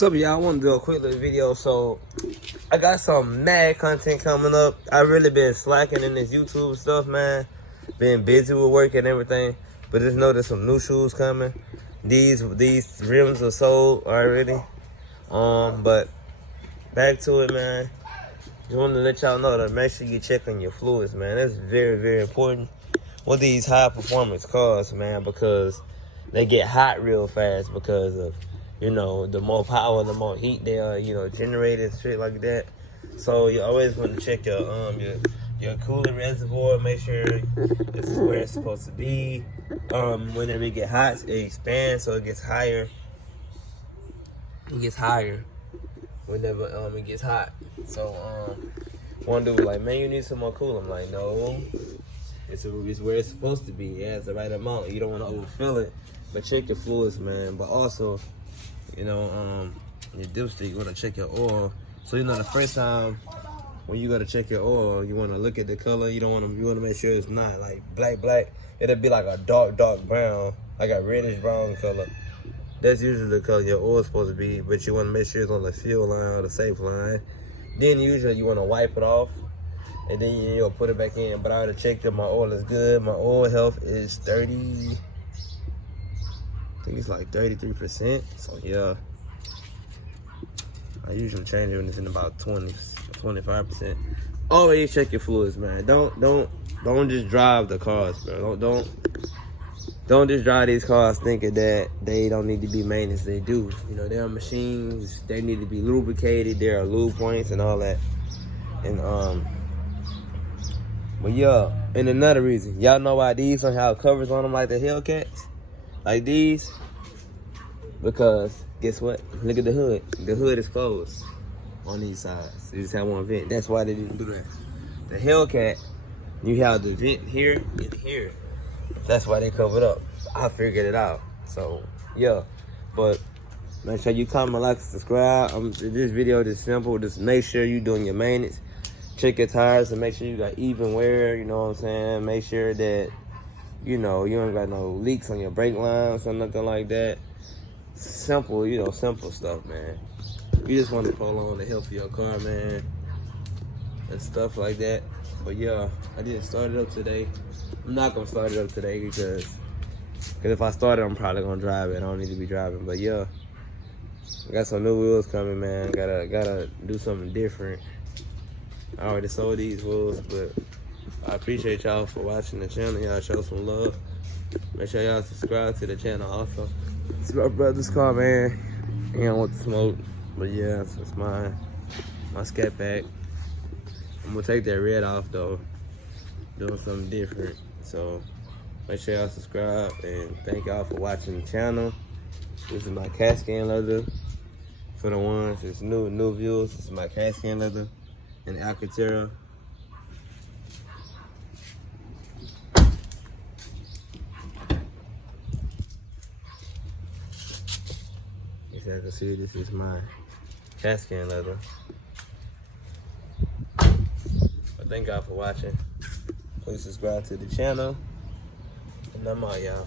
What's up, y'all? I want to do a quick little video. So, I got some mad content coming up. I really been slacking in this YouTube stuff, man. Been busy with work and everything. But just know there's some new shoes coming. These rims are sold already. But back to it, man. Just want to let y'all know that make sure you check on your fluids, man. That's very, very important with these high performance cars, man, because they get hot real fast because of, you know, the more power, the more heat they are, you know, generated, shit like that. So you always want to check your coolant reservoir, make sure this is where it's supposed to be. Whenever it get hot, it expands, so it gets higher. It gets higher whenever it gets hot. So one dude was like, man, you need some more coolant. I'm like, no, it's where it's supposed to be. It has the right amount. You don't want to overfill it, but check your fluids, man. But also, you know, your dipstick, you want to check your oil. So, you know, the first time when you got to check your oil, you want to look at the color. You want to make sure it's not like black. It'll be like a dark brown, like a reddish brown color. That's usually the color your oil is supposed to be, but you want to make sure it's on the fuel line or the safe line. Then usually you want to wipe it off, and then you'll put it back in. But I already checked that my oil is good. My oil health is 30. I think it's like 33%. So yeah, I usually change it when it's in about 25%. Always check your fluids, man. Don't just drive the cars, bro. Don't just drive these cars thinking that they don't need to be maintenance. They do. You know, they're machines. They need to be lubricated. There are lube points and all that. And but yeah, and another reason, y'all know why these don't have covers on them like the Hellcats, like these? Because guess what? Look at the hood. The hood is closed on these sides. They just have one vent. That's why they didn't do that. The Hellcat, you have the vent here and here. That's why they covered up. I figured it out. So yeah, but make sure you comment, like, subscribe. This video is simple. Just make sure you're doing your maintenance. Check your tires and make sure you got even wear. You know what I'm saying? Make sure that, you know, you ain't got no leaks on your brake lines or nothing like that. Simple, you know, simple stuff, man. You just want to prolong the health of your car, man, and stuff like that. But yeah, I didn't start it up today. I'm not gonna start it up today because if I start it, I'm probably gonna drive it. I don't need to be driving. But yeah, I got some new wheels coming, man. Gotta do something different. I already sold these wheels, but I appreciate y'all for watching the channel. Y'all show some love. Make sure y'all subscribe to the channel also. It's my brother's car, man. He don't want to smoke, but yeah, it's my Scat Pack. I'm gonna take that red off though, doing something different. So make sure y'all subscribe and thank y'all for watching the channel. This is my Cascan leather for the ones that's new viewers. This is my Cascan leather and Alcantara. As you can see, this is my Cascan leather. But thank y'all for watching. Please subscribe to the channel. And I'm out, y'all.